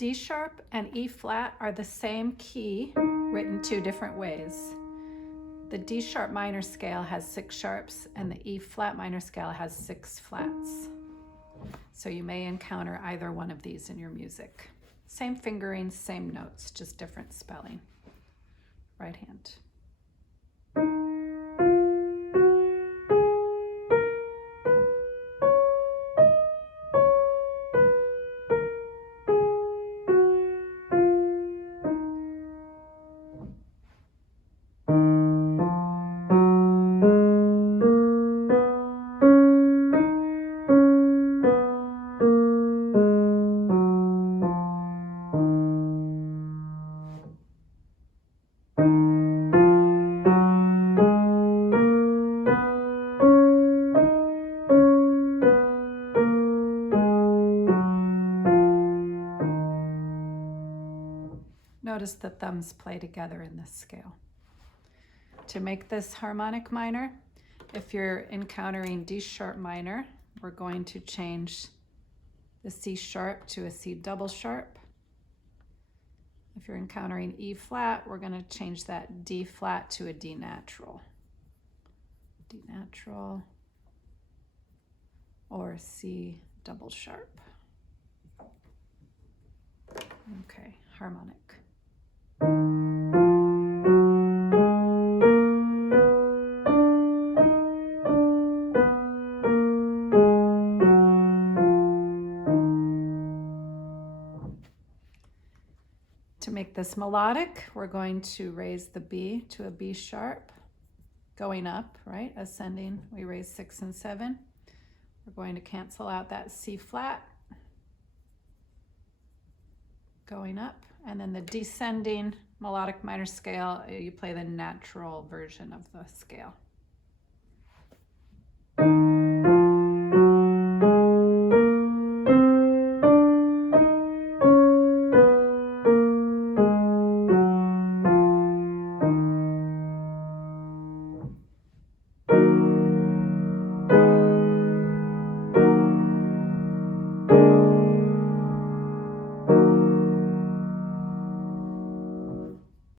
D sharp and E flat are the same key written two different ways. The D sharp minor scale has 6 sharps and the E flat minor scale has 6 flats. So you may encounter either one of these in your music. Same fingering, same notes, just different spelling. Right hand. Notice the thumbs play together in this scale. To make this harmonic minor, if you're encountering D sharp minor, we're going to change the C sharp to a C double sharp. If you're encountering E flat, we're going to change that D flat to a D natural. D natural or C double sharp. Okay, harmonic. To make this melodic, we're going to raise the B to a B sharp, going up, right? Ascending, we raise 6 and 7. We're going to cancel out that C flat, going up, and then the descending melodic minor scale, you play the natural version of the scale.